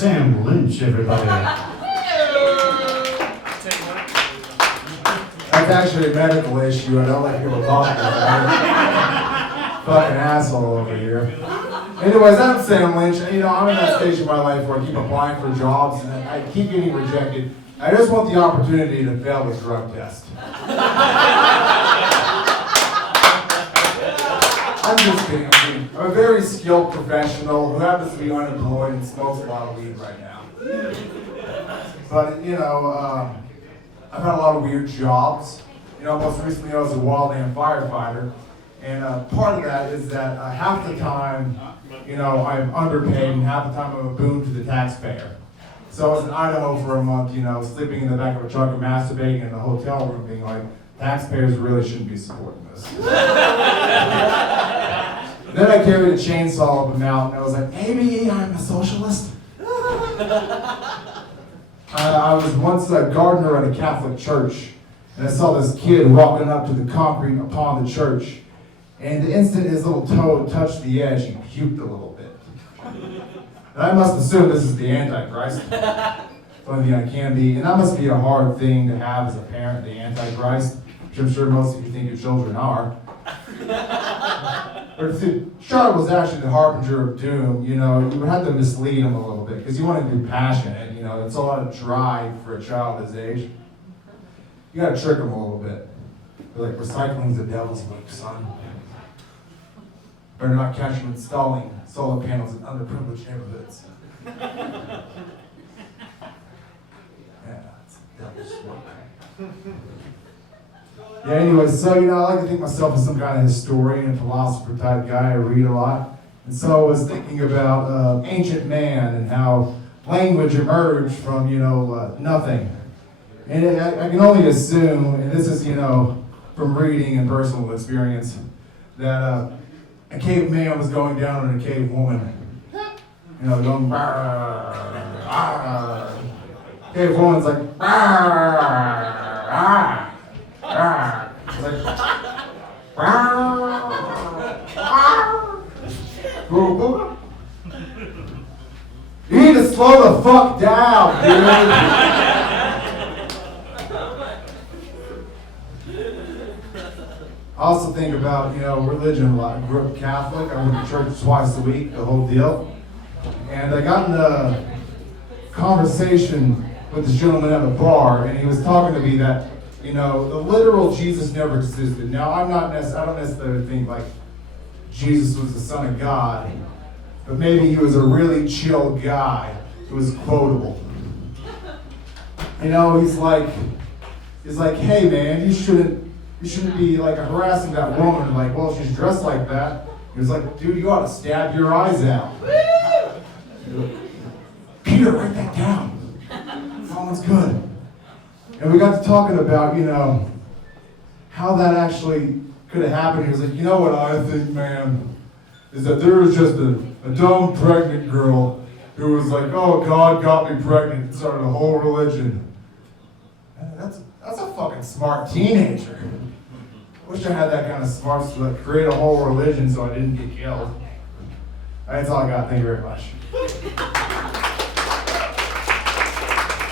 Sam Lynch, everybody. That's actually a medical issue. I don't like people talking about it. Fucking asshole over here. Anyways, I'm Sam Lynch. You know, I'm in that stage of my life where I keep applying for jobs and I keep getting rejected. I just want the opportunity to fail the drug test. I'm just kidding. I'm a very skilled professional who happens to be unemployed and smokes a lot of weed right now. But, you know, I've had a lot of weird jobs. You know, most recently I was a wildland firefighter. And part of that is that half the time, you know, I'm underpaid and half the time I'm a boon to the taxpayer. So I was in Idaho for a month, you know, sleeping in the back of a truck and masturbating in the hotel room being like, taxpayers really shouldn't be supporting this. Then I carried a chainsaw up a mountain and I was like, maybe I'm a socialist. I was once a gardener at a Catholic church, and I saw this kid walking up to the concrete upon the church, and the instant his little toe touched the edge, he puked a little bit. And I must assume this is the Antichrist. The only thing I can be, and that must be a hard thing to have as a parent, the Antichrist, which I'm sure most of you think your children are. But see, Charlotte was actually the harbinger of doom. You know, you had to mislead him a little bit because you want to be passionate. You know, it's a lot of drive for a child his age. You got to trick him a little bit. They're like, recycling's the devil's work, son. Better not catch him installing solar panels in underprivileged neighborhoods. Yeah, it's the devil's work. Yeah, anyways, so, you know, I like to think myself as some kind of historian, philosopher type guy. I read a lot. And so I was thinking about ancient man and how language emerged from, you know, nothing. And I can only assume, and this is, you know, from reading and personal experience, that a caveman was going down on a cave woman. You know, going, cave woman's like, it's like, you need to slow the fuck down, dude. I also think about, you know, religion a lot. I grew up Catholic. I went to church twice a week, the whole deal. And I got in a conversation with this gentleman at a bar, and he was talking to me that, you know, the literal Jesus never existed. Now, I don't necessarily think like Jesus was the Son of God, but maybe he was a really chill guy who was quotable. You know, he's like, hey man, you shouldn't be like harassing that woman. Like, well, she's dressed like that. He was like, dude, you ought to stab your eyes out. Peter, write that down. That one's good. And we got to talking about, you know, how that actually could have happened. He was like, you know what I think, man, is that there was just a dumb pregnant girl who was like, oh, God got me pregnant and started a whole religion. That's a fucking smart teenager. Wish I had that kind of smarts to like, create a whole religion so I didn't get killed. That's all I got. Thank you very much.